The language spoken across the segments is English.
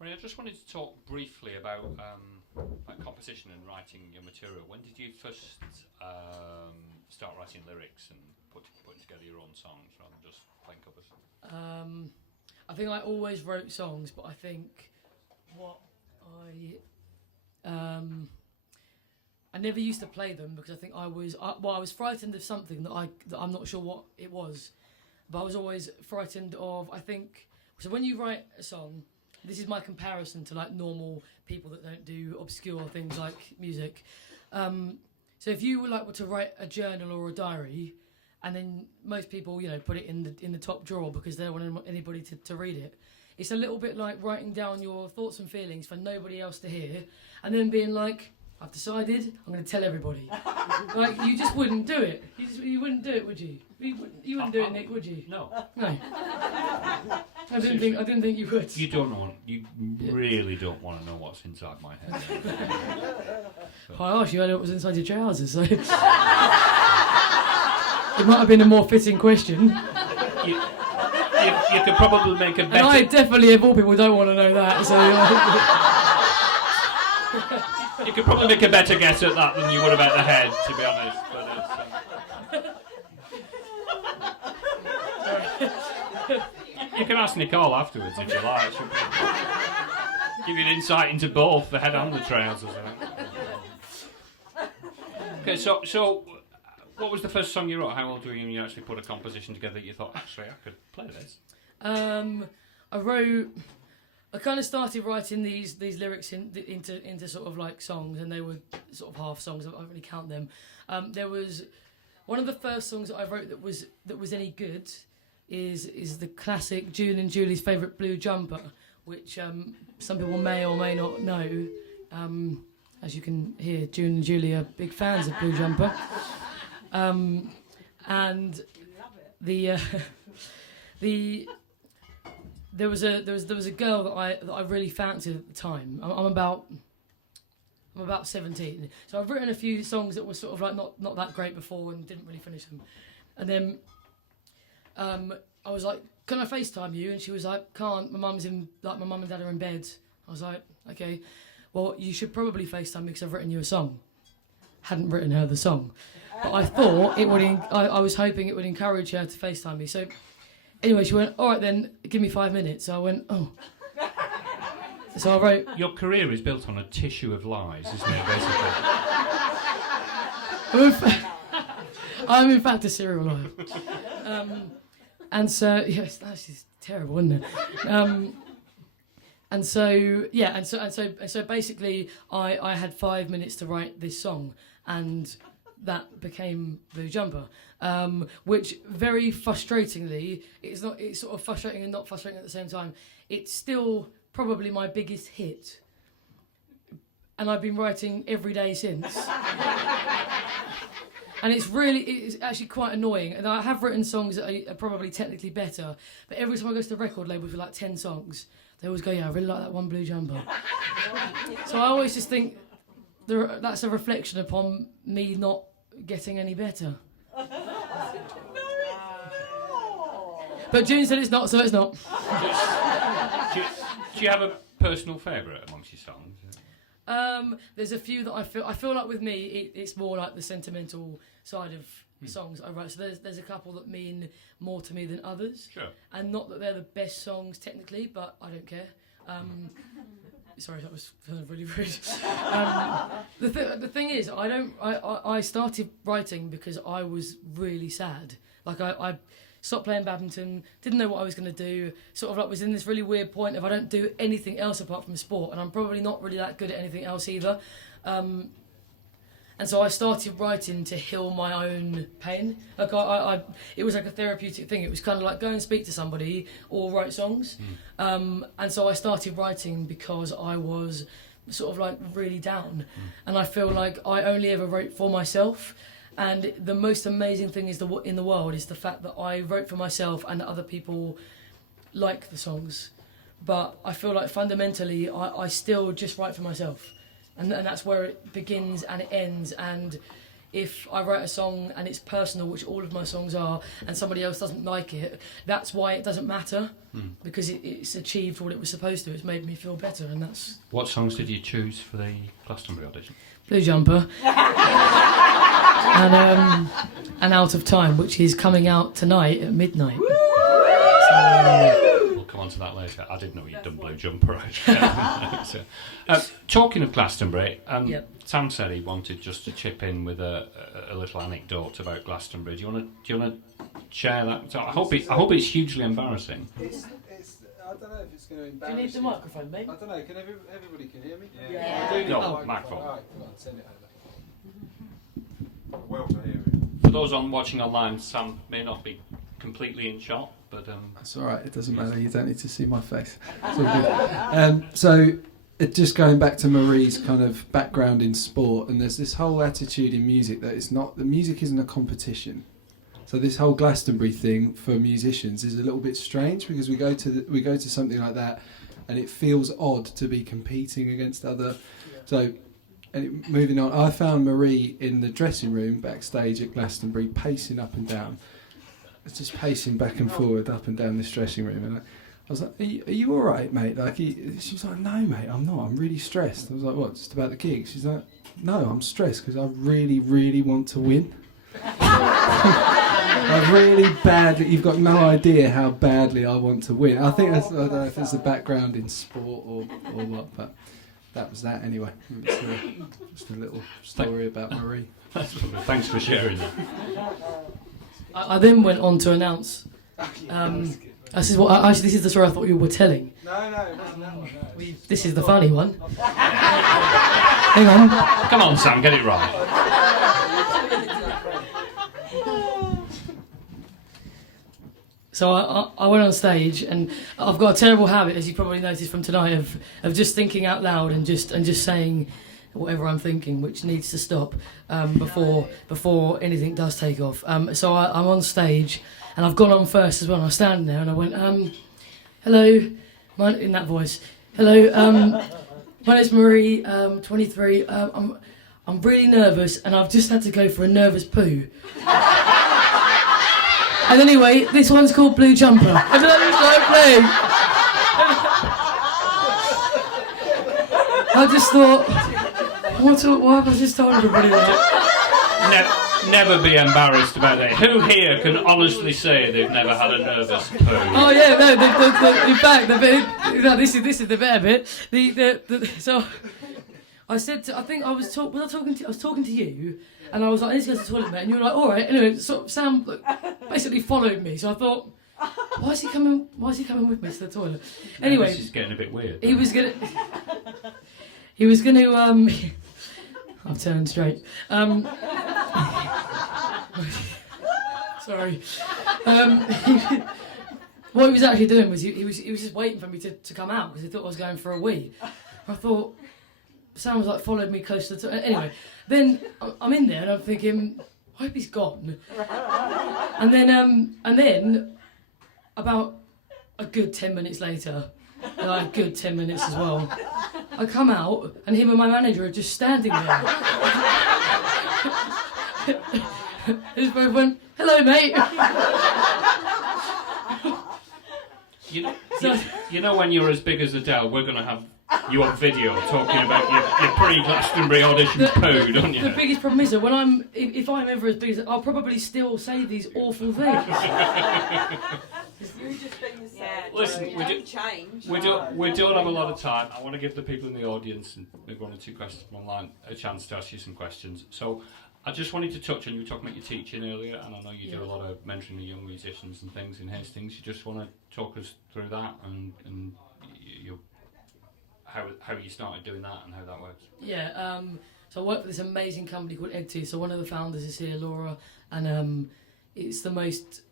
Ronnie, I just wanted to talk briefly about like composition and writing your material. When did you first start writing lyrics and putting together your own songs rather than just playing covers? I think I always wrote songs, but I think what I never used to play them because I think I was frightened of something that I'm not sure what it was, but I was always frightened of. I think so. When you write a song, this is my comparison to like normal people that don't do obscure things like music. So if you were to write a journal or a diary, and then most people put it in the top drawer because they don't want anybody to read it. It's a little bit like writing down your thoughts and feelings for nobody else to hear, and then being like, I've decided I'm going to tell everybody. Like, you just wouldn't do it. You wouldn't do it, would you? You wouldn't do it, Nick, would you? No. No. I didn't think you would. You don't want. You really don't want to know what's inside my head. I asked you earlier what was inside your trousers, so it might have been a more fitting question. You could probably make a better... And I definitely, of all people, don't want to know that, so... You could probably make a better guess at that than you would have at the head, to be honest. But you can ask Nicole afterwards if you like. She'll give you an insight into both the head and the trousers. Okay, so what was the first song you wrote? How old were you when you actually put a composition together that you thought, actually, I could play this? I kind of started writing these lyrics into sort of like songs, and they were sort of half songs. I don't really count them. There was one of the first songs that I wrote that was any good is the classic June and Julie's favourite Blue Jumper, which some people may or may not know. As you can hear, June and Julie are big fans of Blue Jumper, and There was a girl that I really fancied at the time. I'm about 17, so I've written a few songs that were sort of like not that great before and didn't really finish them. And then I was like, "Can I FaceTime you?" And she was like, "Can't. My mum and dad are in bed." I was like, "Okay, well you should probably FaceTime me because I've written you a song." Hadn't written her the song, but I thought it would. I was hoping it would encourage her to FaceTime me. So. Anyway, she went, all right then, give me 5 minutes. So I went, oh. So I wrote... Your career is built on a tissue of lies, isn't it, basically? I'm in fact a serial liar. And so, yes, that's just terrible, isn't it? And so basically I had 5 minutes to write this song, and that became Blue Jumper, which very frustratingly, it's sort of frustrating and not frustrating at the same time. It's still probably my biggest hit, and I've been writing every day since. And it's actually quite annoying. And I have written songs that are probably technically better, but every time I go to the record label for like 10 songs, they always go, "Yeah, I really like that one Blue Jumper." So I always just think that's a reflection upon me not getting any better. But June said it's not, so it's not. Do you have a personal favourite amongst your songs? There's a few that I feel like with me it's more like the sentimental side of songs I write. So there's a couple that mean more to me than others. Sure. And not that they're the best songs technically, but I don't care. Sorry, that was really rude. The thing is, I started writing because I was really sad. Like I stopped playing badminton, didn't know what I was going to do, sort of like was in this really weird point of I don't do anything else apart from sport, and I'm probably not really that good at anything else either. And so I started writing to heal my own pain. Like it was like a therapeutic thing. It was kind of like go and speak to somebody or write songs. And so I started writing because I was sort of like really down. And I feel like I only ever wrote for myself. And the most amazing thing in the world is the fact that I wrote for myself and that other people like the songs. But I feel like fundamentally I still just write for myself. And that's where it begins and it ends. And if I write a song and it's personal, which all of my songs are, and somebody else doesn't like it, that's why it doesn't matter, because it's achieved what it was supposed to. It's made me feel better, and that's... What songs did you choose for the Glastonbury audition? Blue Jumper. And Out of Time, which is coming out tonight at midnight. We'll come on to that later. I didn't know you'd done Blue Jumper. So, talking of Glastonbury, Yep. Sam said he wanted just to chip in with a little anecdote about Glastonbury. Do you want to share that? So I hope it's hugely embarrassing. I don't know if it's going to embarrass Do you need the microphone, mate? I don't know. Can everybody can hear me? Yeah. I do need No, a microphone. microphone. All right, come on, send it over. Well to hear it. For those watching online, Sam may not be completely in shot, but That's all right. It doesn't matter. You don't need to see my face. It's all good. So, just going back to Marie's kind of background in sport, and there's this whole attitude in music that it's not. The music isn't a competition. So this whole Glastonbury thing for musicians is a little bit strange because we go to something like that, and it feels odd to be competing against other. So. Moving on, I found Marie in the dressing room backstage at Glastonbury pacing up and down. Just pacing back and forward up and down this dressing room. And I was like, are you all right, mate? Like, she was like, no, mate, I'm not. I'm really stressed. I was like, what, just about the gig? She's like, no, I'm stressed because I really, really want to win. Like, really badly. You've got no idea how badly I want to win. I think I don't know if it's a background in sport or what, but... That was that anyway. Just a little story about Marie. thanks for sharing that. I then went on to announce. This is the story I thought you were telling. No, it wasn't that one. No. This is the funny one. Hang on. Come on, Sam, get it right. So I went on stage, and I've got a terrible habit, as you probably noticed from tonight, of just thinking out loud and just saying whatever I'm thinking, which needs to stop before anything does take off. So I'm on stage, and I've gone on first as well. And I was standing there, and I went, "Hello," in that voice. "Hello, my name's Marie, 23. I'm really nervous, and I've just had to go for a nervous poo." And anyway, this one's called Blue Jumper. And then I just thought, why have I just told everybody that? Never be embarrassed about that. Who here can honestly say they've neber had a nervous poo? Oh yeah, no. In fact, this is the better bit. So I said, I was talking to you. And I was like, I need to go to the toilet, mate. And you were like, all right. Anyway, so Sam basically followed me. So I thought, why is he coming with me to the toilet? Anyway, this is getting a bit weird. He was gonna. I've turned straight. Sorry. What he was actually doing was he was just waiting for me to come out because he thought I was going for a wee. I thought Sam was like followed me close to the toilet. Anyway. Then I'm in there and I'm thinking, I hope he's gone. And then about a good 10 minutes later, like a good 10 minutes as well, I come out and him and my manager are just standing there. They just both went, "Hello, mate." You know when you're as big as Adele, we're going to have you on video talking about your pre-Glastonbury audition poo, don't you? The biggest problem is that when if I'm ever as big as, I'll probably still say these awful things. Listen, we don't have a lot of time. I want to give the people in the audience and maybe one or two questions online a chance to ask you some questions. So I just wanted to touch on, you were talking about your teaching earlier, and I know you do a lot of mentoring of young musicians and things in Hastings. You just want to talk us through that and how you started doing that and how that works. Yeah, so I work for this amazing company called Egg2. So one of the founders is here, Laura, and it's the most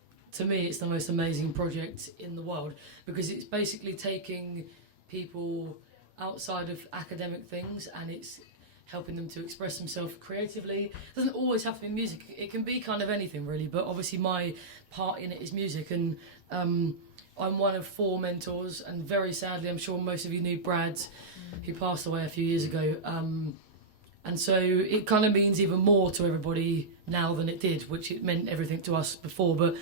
amazing project in the world because it's basically taking people outside of academic things and it's helping them to express themselves creatively. It doesn't always have to be music. It can be kind of anything really, but obviously my part in it is music, and I'm one of 4 mentors, and very sadly, I'm sure most of you knew Brad, who passed away a few years ago. And so it kind of means even more to everybody now than it did, which it meant everything to us before. But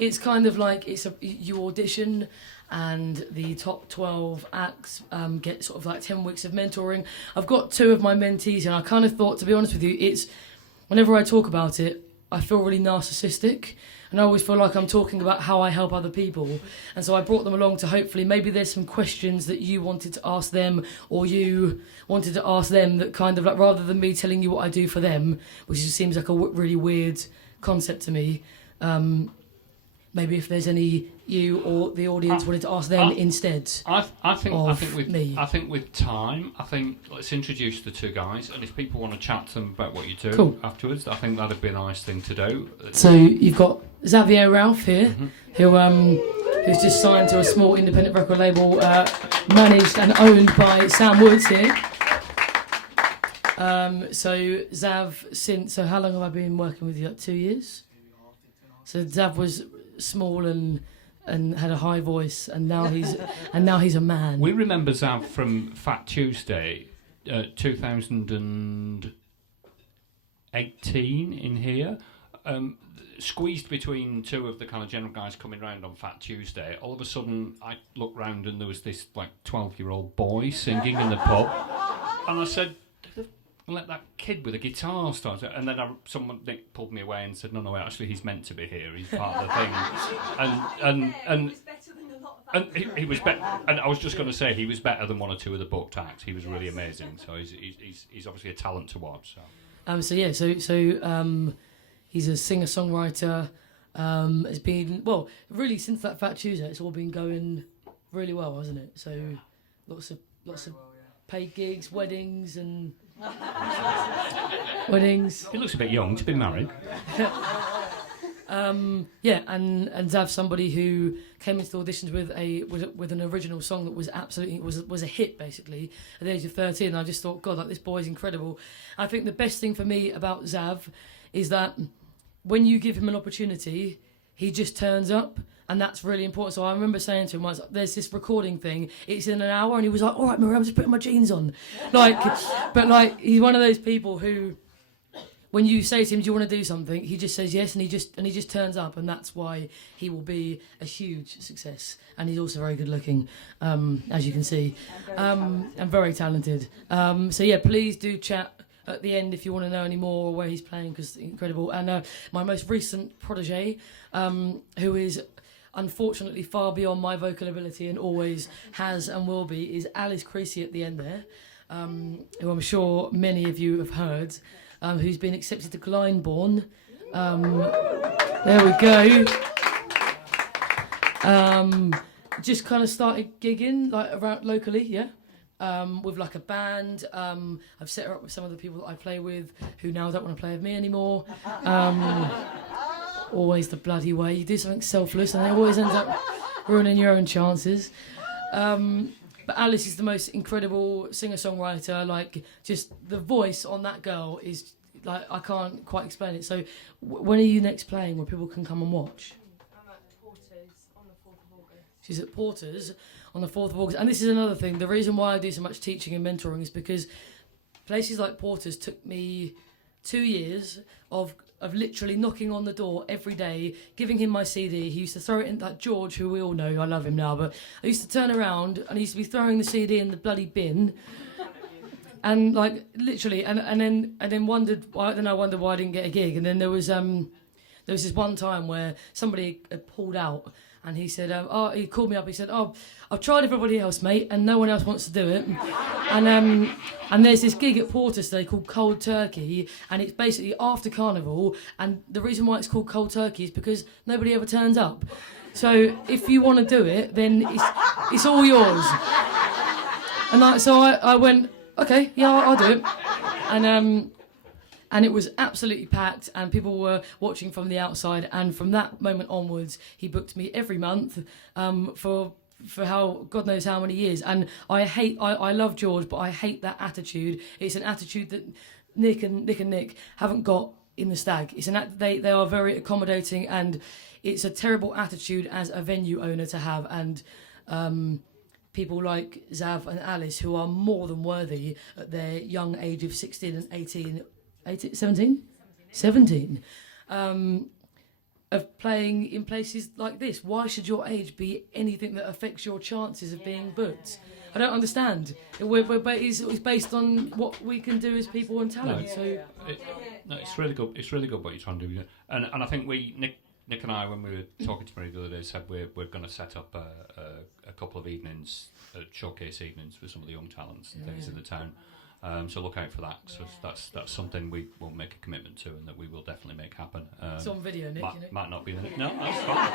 it's kind of like you audition, and the top 12 acts get sort of like 10 weeks of mentoring. I've got 2 of my mentees, and I kind of thought, to be honest with you, it's whenever I talk about it, I feel really narcissistic. And I always feel like I'm talking about how I help other people. And so I brought them along to hopefully maybe there's some questions that you wanted to ask them, or you wanted to ask them, that kind of like, rather than me telling you what I do for them, which just seems like a really weird concept to me, maybe if there's any you or the audience wanted to ask them instead. I think with me. I think with time, let's introduce the 2 guys, and if people want to chat to them about what you do Cool. afterwards, I think that'd be a nice thing to do. So you've got Xavier Ralph here, who's just signed to a small independent record label, managed and owned by Sam Woods here. So Zav, so how long have I been working with you? Like 2 years? So Zav was small and had a high voice, and now he's a man. We remember Zav from Fat Tuesday, 2018 in here. Squeezed between 2 of the kind of general guys coming round on Fat Tuesday. All of a sudden, I looked round and there was this like 12-year-old boy singing in the pub, and I said, "Let that kid with a guitar start." And then Nick pulled me away and said, "No, actually, he's meant to be here. He's part of the thing." And he was better. And I was just going to say he was better than 1 or 2 of the booked acts. He was really amazing. So he's obviously a talent to watch. So he's a singer-songwriter. It's been really since that Fat Tuesday. It's all been going really well, hasn't it? So lots of paid gigs, weddings, and weddings. He looks a bit young to be married. And Zav's somebody who came into the auditions with an original song that was absolutely was a hit basically at the age of 13. And I just thought, God, like, this boy is incredible. I think the best thing for me about Zav is that when you give him an opportunity, he just turns up. And that's really important. So I remember saying to him once, there's this recording thing, it's in an hour, and he was like, "All right, Maria, I'm just putting my jeans on." But he's one of those people who, when you say to him, "Do you want to do something?" he just says yes, and he just turns up, and that's why he will be a huge success. And he's also very good looking, as you can see, and very talented. So yeah, please do chat at the end if you want to know any more or where he's playing, because incredible. And my most recent protege, who is unfortunately far beyond my vocal ability and always has and will be, is Alice Creasy at the end there, who I'm sure many of you have heard, who's been accepted to Glyndebourne. There we go. Just kind of started gigging like around locally, with like a band. I've set her up with some of the people that I play with who now don't want to play with me anymore. Always the bloody way. You do something selfless and it always ends up ruining your own chances. But Alice is the most incredible singer-songwriter. Like, just the voice on that girl is like, I can't quite explain it. So when are you next playing where people can come and watch? I'm at Porter's on the 4th of August. She's at Porter's on the 4th of August. And this is another thing. The reason why I do so much teaching and mentoring is because places like Porter's took me 2 years of literally knocking on the door every day, giving him my CD. He used to throw it in, like George, who we all know, I love him now, but I used to turn around and he used to be throwing the CD in the bloody bin. And like literally, and then wondered why. Then I wondered why I didn't get a gig. And then there was this one time where somebody had pulled out, and he said, he called me up. He said, "Oh, I've tried everybody else, mate, and no one else wants to do it." And there's this gig at Porter's today called Cold Turkey, and it's basically after Carnival. And the reason why it's called Cold Turkey is because nobody ever turns up. So if you want to do it, then it's all yours. And I went, okay, yeah, I'll do it. And it was absolutely packed, and people were watching from the outside. And from that moment onwards, he booked me every month for how God knows how many years. And I love George, but I hate that attitude. It's an attitude that Nick and Nick haven't got in the Stag. They are very accommodating, and it's a terrible attitude as a venue owner to have. And people like Zav and Alice, who are more than worthy at their young age of 16 and 17, of playing in places like this. Why should your age be anything that affects your chances of being booked? I don't understand. It's based on what we can do as people and talent. It's really good. It's really good what you're trying to do. And I think Nick and I, when we were talking to Marie the other day, said we're going to set up a couple of evenings, showcase evenings with some of the young talents and things in the town. So look out for that. So that's something we will make a commitment to, and that we will definitely make happen. It's on video, Nick. Might not be the no. That's fine.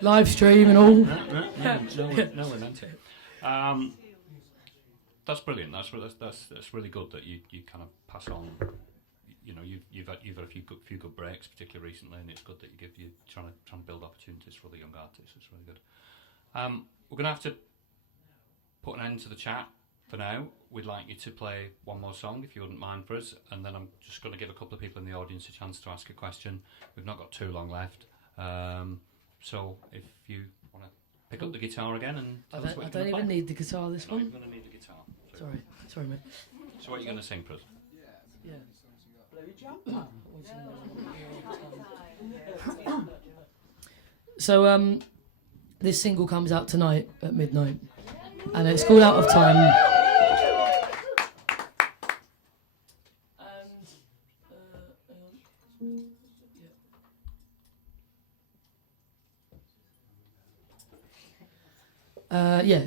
Live stream and all. No, we meant it. That's brilliant. That's really good that you kind of pass on. You know, you've had a few good breaks, particularly recently, and it's good that you're trying to build opportunities for the young artists. It's really good. We're going to have to put an end to the chat for now. We'd like you to play one more song, if you wouldn't mind, for us, and then I'm just going to give a couple of people in the audience a chance to ask a question. We've not got too long left, so if you want to pick up the guitar again and tell us what I you're don't going to even play. need the guitar this one. You're going to need the guitar. Sorry, mate. So what are you going to sing for us? Yeah. So this single comes out tonight at midnight, and it's called Out of Time.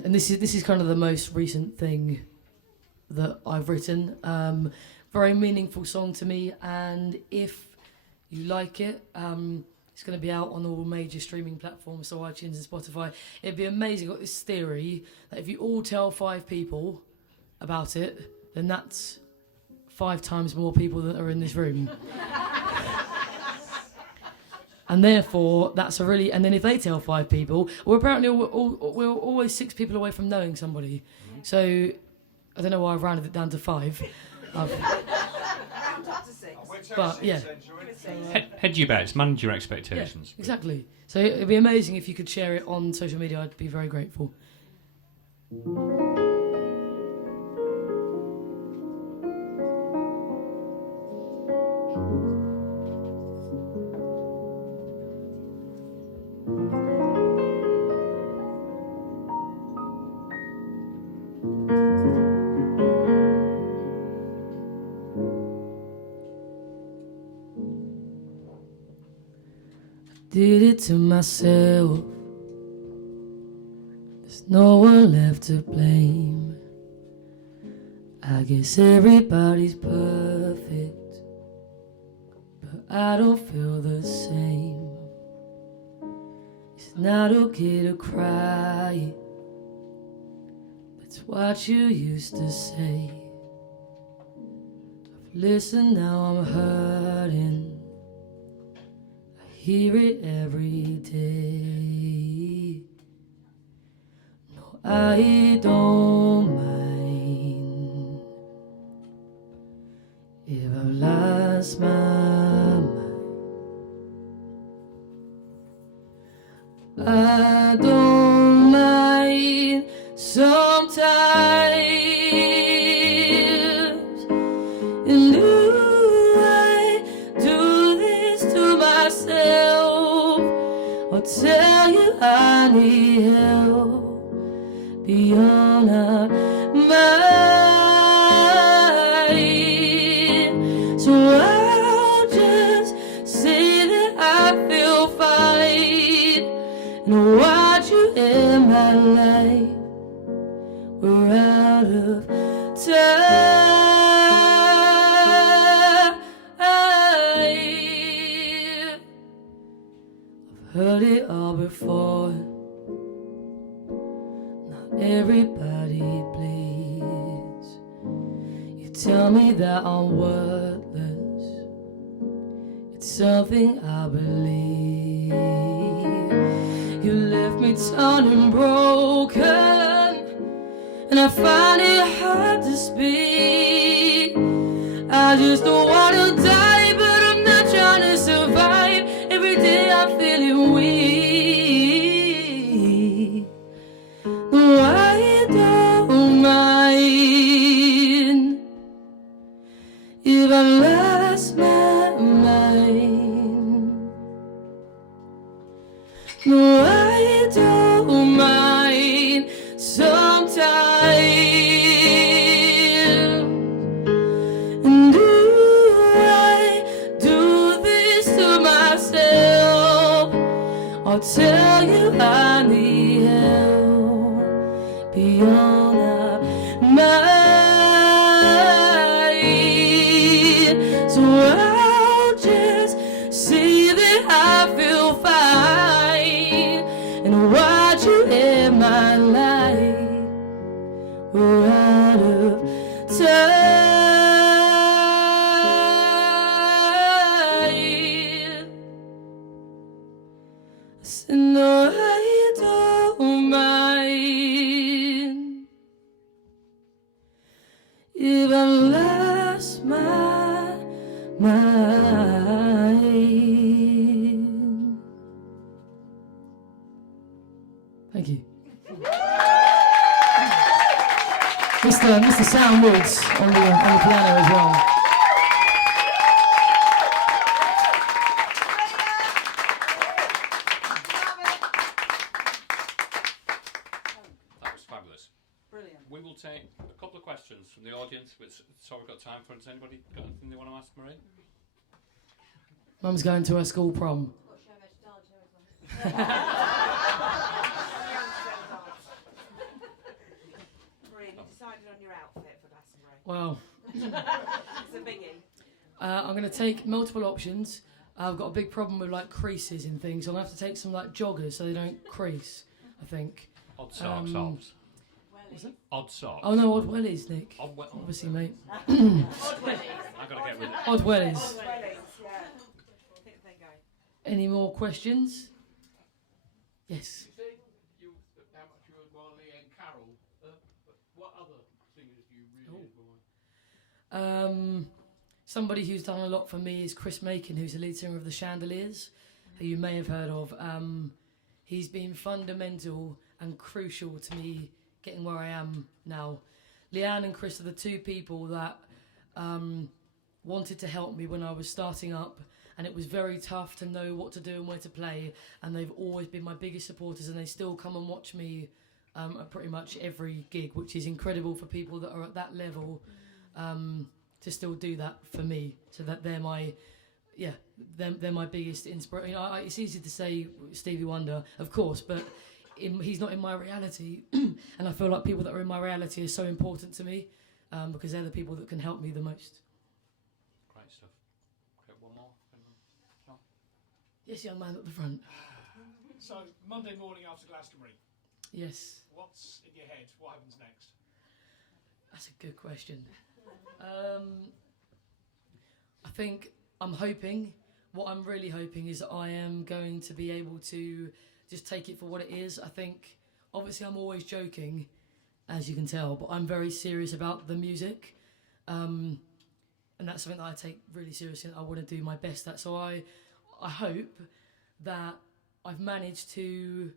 And this is kind of the most recent thing that I've written. Very meaningful song to me, and if you like it, it's going to be out on all major streaming platforms, so iTunes and Spotify. It'd be amazing. I've got this theory that if you all tell 5 people about it, then that's 5 times more people that are in this room. And therefore, that's a really... And then if they tell 5 people, well, apparently we're always 6 people away from knowing somebody. So I don't know why I've rounded it down to 5. But yeah, Hedge your bets, manage your expectations. Yeah, exactly. So it'd be amazing if you could share it on social media. I'd be very grateful. Did it to myself. There's no one left to blame. I guess everybody's perfect, but I don't feel the same. It's not okay to cry. That's what you used to say. I've listened, now I'm hurting. Hear it every day. No, I don't mind if I've lost my mind. I don't mind sometimes. And do I do this to myself, or tell you I need help beyond our mind? So I'll just say that I feel fine and watch you in my life. We're out of time. Heard it all before. Not everybody bleeds. You tell me that I'm worthless. It's something I believe. You left me torn and broken, and I find it hard to speak. I just don't wanna die, but I'm not trying to survive. Every day I'm feeling weak. No, I don't mind sometimes. And do I do this to myself? I'll tell you I need help beyond a mind. So I'll just say that I feel fine and watch you in my life. We're out of time. I said, no, I don't mind if I lost my mind. Thank you. Mr. Sam Woods on the piano as well. That was fabulous. Brilliant. We will take a couple of questions from the audience, which so we've got time for. Has anybody got anything they want to ask Marie? Mum's going to her school prom. Marie, have you decided on your outfit for Glastonbury? Well, It's a biggie. I'm going to take multiple options. I've got a big problem with like creases and things, so I'm going to have to take some like joggers so they don't crease, I think. Odd socks, obs. What's that? Odd socks. Oh no, odd wellies, Nick. Odd Obviously, mate. Odd wellies. I've got to get with it. Odd wellies. Odd wellies, yeah. Think they go. Any more questions? Yes. You say how much you admire Leanne Carroll. What other singers do you really admire? Somebody who's done a lot for me is Chris Macon, who's the lead singer of the Chandeliers, who you may have heard of. He's been fundamental and crucial to me getting where I am now. Leanne and Chris are the two people that wanted to help me when I was starting up, and it was very tough to know what to do and where to play, and they've always been my biggest supporters, and they still come and watch me at pretty much every gig, which is incredible for people that are at that level to still do that for me. So that they're my biggest inspiration. It's easy to say Stevie Wonder, of course, but he's not in my reality, and I feel like people that are in my reality are so important to me because they're the people that can help me the most. Great stuff. Okay, one more. John? Yes, young man at the front. So, Monday morning after Glastonbury, Yes, what's in your head? What happens next? that's a good question. I think I'm hoping, what I'm really hoping is that I am going to be able to just take it for what it is. I think, obviously I'm always joking, as you can tell, but I'm very serious about the music. And that's something that I take really seriously and I want to do my best at. So I hope that I've managed to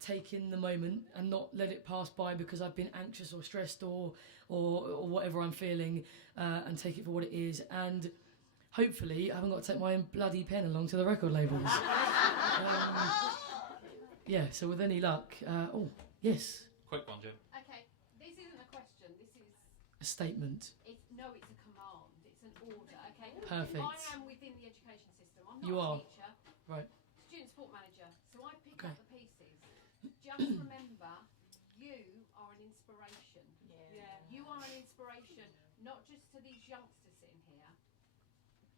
take in the moment and not let it pass by because I've been anxious or stressed or whatever I'm feeling, and take it for what it is. And hopefully I haven't got to take my own bloody pen along to the record labels. Yeah, so with any luck, yes, Quick one, Jim. Okay, this isn't a question, this is, a statement. it's a command, it's an order, okay? Perfect. I am within the education system, I'm not You a are. teacher, Right. student support manager, so I pick Okay. up the pieces. Just remember, you are an inspiration. Yeah. You are an inspiration, not just to these youngsters sitting here,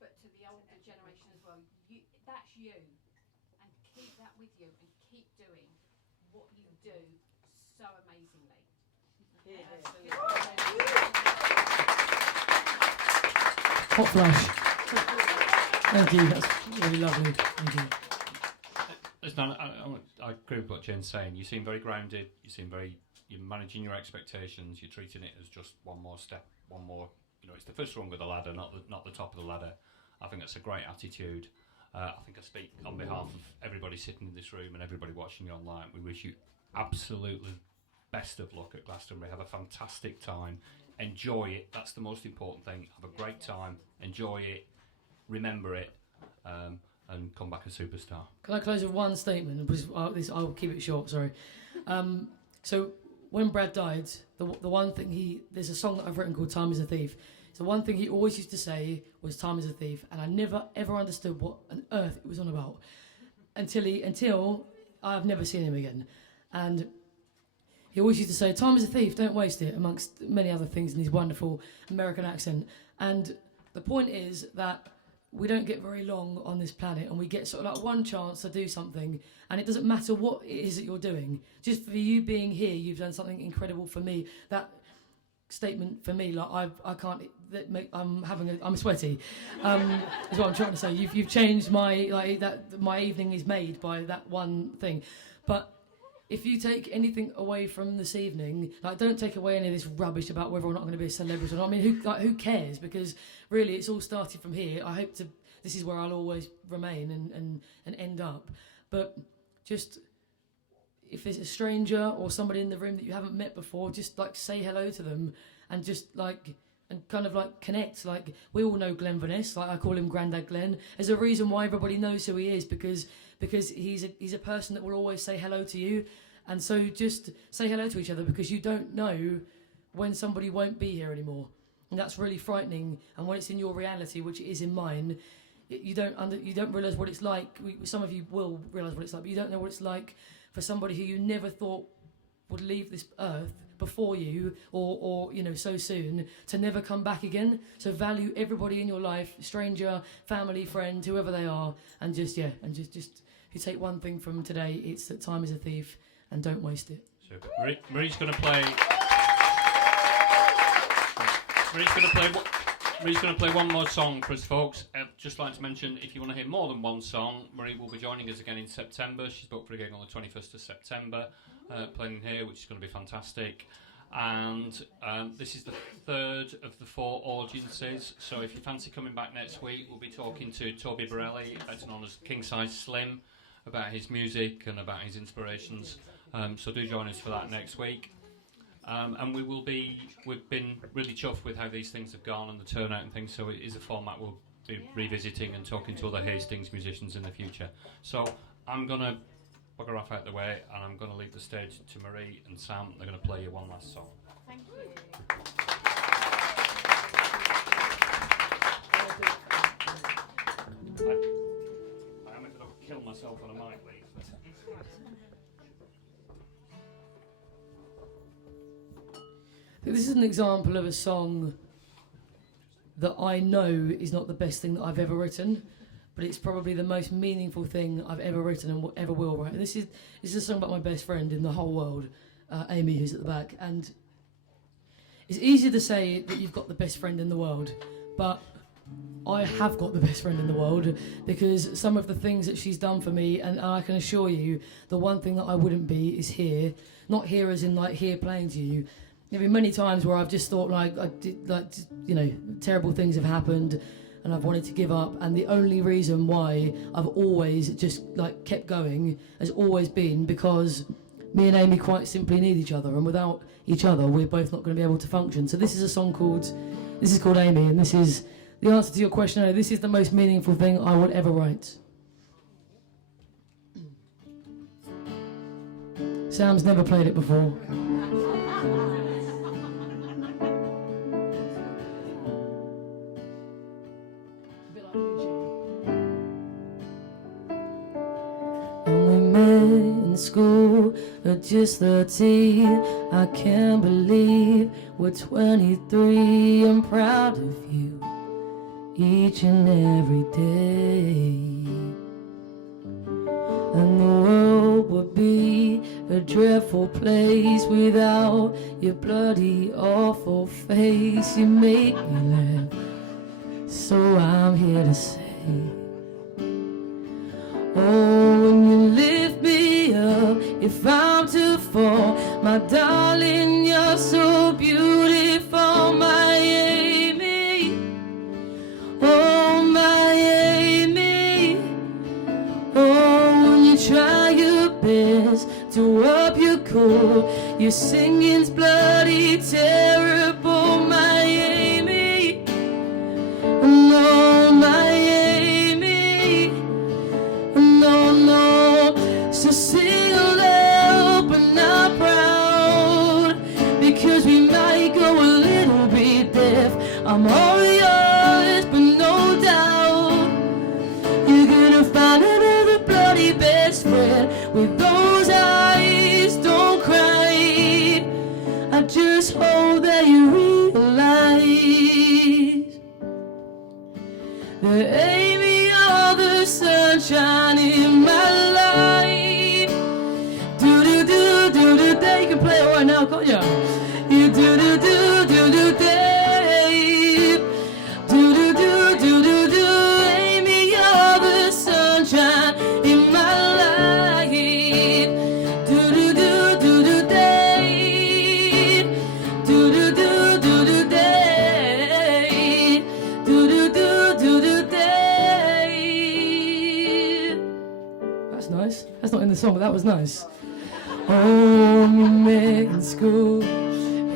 but to the older generation as well. That's you, and keep that with you, and keep doing what you do so amazingly. Hot flash. Thank you, that's really lovely. Thank you. Listen, I agree with what Jen's saying. You seem very grounded. You're managing your expectations. You're treating it as just one more step, one more. You know, it's the first rung of the ladder, not the top of the ladder. I think that's a great attitude. I think I speak on behalf of everybody sitting in this room and everybody watching you online. We wish you absolutely best of luck at Glastonbury. Have a fantastic time. Enjoy it. That's the most important thing. Have a great time. Enjoy it. Remember it. and come back a superstar. Can I close with one statement? Because I'll keep it short. Sorry. So when Brad died, the one thing there's a song that I've written called "Time Is a Thief." So one thing he always used to say was "Time is a thief," and I never ever understood what on earth it was on about until I've never seen him again. And he always used to say, "Time is a thief, don't waste it," amongst many other things in his wonderful American accent. And the point is that we don't get very long on this planet, and we get sort of like one chance to do something, and it doesn't matter what it is that you're doing. Just for you being here, you've done something incredible for me. That statement for me, like I can't. I'm sweaty. Is what I'm trying to say. You've changed my evening is made by that one thing. But if you take anything away from this evening, like don't take away any of this rubbish about whether or not I'm going to be a celebrity or not. I mean, who cares? Because really, it's all started from here. I hope this is where I'll always remain and end up. But just if there's a stranger or somebody in the room that you haven't met before, just like say hello to them and just like and kind of like connect. Like we all know Glenn Vaness, like I call him Grandad Glenn. There's a reason why everybody knows who he is because he's a person that will always say hello to you. And so just say hello to each other because you don't know when somebody won't be here anymore. And that's really frightening. And when it's in your reality, which it is in mine, you don't realise what it's like. Some of you will realise what it's like, but you don't know what it's like for somebody who you never thought would leave this earth before you or so soon to never come back again. So value everybody in your life, stranger, family, friend, whoever they are, and just if you take one thing from today, it's that time is a thief and don't waste it. Super. Marie's going to play. Marie's going to play one more song for us, folks. Just like to mention, if you want to hear more than one song, Marie will be joining us again in September. She's booked for a gig on the 21st of September, playing here, which is going to be fantastic. And this is the third of the 4 audiences. So if you fancy coming back next week, we'll be talking to Toby Borelli, better known as King Size Slim, about his music and about his inspirations. So do join us for that next week. And we've been really chuffed with how these things have gone and the turnout and things, so it is a format we'll be revisiting and talking to other Hastings musicians in the future. So I'm going to bugger off out the way and I'm going to leave the stage to Marie and Sam. They're going to play you one last song. Thank you. I am going to kill myself on a mic leave. This is an example of a song that I know is not the best thing that I've ever written, but it's probably the most meaningful thing I've ever written and ever will write. And this is a song about my best friend in the whole world, Amy, who's at the back. And it's easy to say that you've got the best friend in the world, but I have got the best friend in the world because some of the things that she's done for me, and I can assure you, the one thing that I wouldn't be is here. Not here as in like here playing to you. There have been many times where I've just thought terrible things have happened and I've wanted to give up, and the only reason why I've always just kept going has always been because me and Amy quite simply need each other, and without each other we're both not going to be able to function. So this is a song called Amy, and this is the answer to your question. This is the most meaningful thing I would ever write. Sam's never played it before. School at just 13, I can't believe we're 23. I'm proud of you each and every day. And the world would be a dreadful place without your bloody awful face. You make me laugh, so I'm here to say, oh, when you lift me up, if I'm to fall, my darling, you're so beautiful, my Amy. Oh, my Amy. Oh, when you try your best to up your core, your singing's bloody terrible, my Amy. No, my Amy. was nice. That's not in the song, but that was nice. Oh, you met in school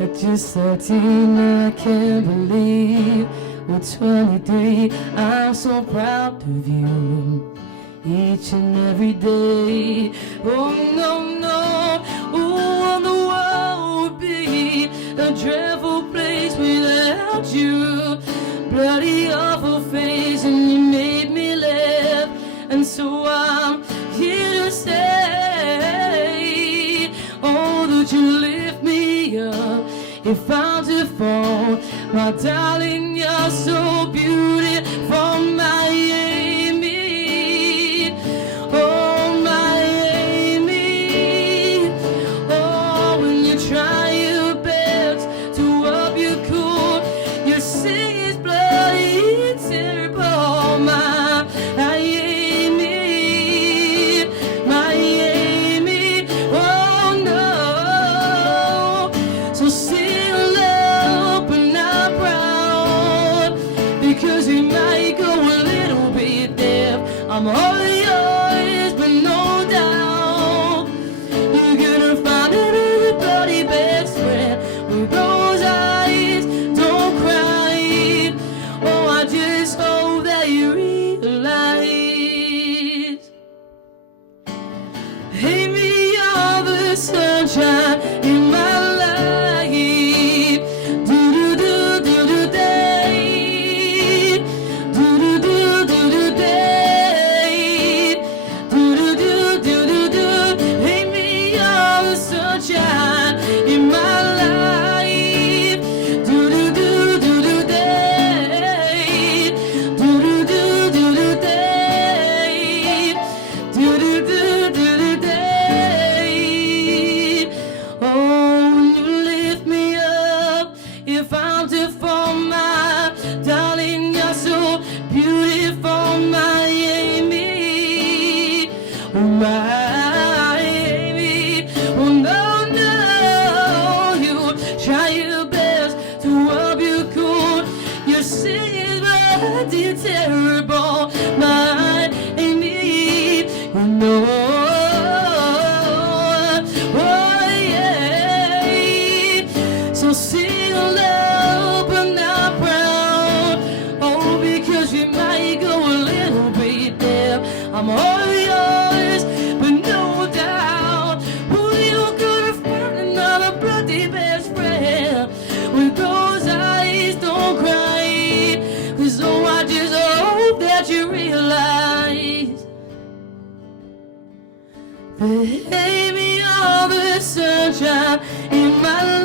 at just 13, I can't believe we're 23. I'm so proud of you each and every day. Oh, no, no, oh, the world would be a dreadful place without you. Bloody awful face, and you made me laugh, and so I'm here to say, oh, that you lift me up if I'm to fall. My darling, you're so beautiful, my Amy. Oh, my Amy. Oh, when you try your best to up your cool, you sing is bloody terrible, my Amy, my Amy. Oh no, so seal up and not proud, because we might go a little bit deaf. I'm all yours, but no doubt you're gonna find another bloody best friend with those eyes. Don't cry. Oh, I just hope that you realize, Amy, you're the sunshine in my life. Do do do do do day. Do do do do do day. Do do do do do do. Amy, you're the sunshine in my life. Do do do do do day. Do do do do do day. Do do do do do day. Oh, when you lift me up, if I'm to fall, my darling, you're so beautiful, my Amy. Oh, my Amy. Oh, no, no, you try your best to up your cool. Your singing bloody terrible, my Amy. You know, oh yeah. So seal up and not proud. Oh, because we might go a little bit there. I'm all yours, but no doubt, oh, you're gonna find another bloody best friend with those eyes. Don't cry, 'cause oh, I just hope that you realize that Amy, you're the sunshine in my life.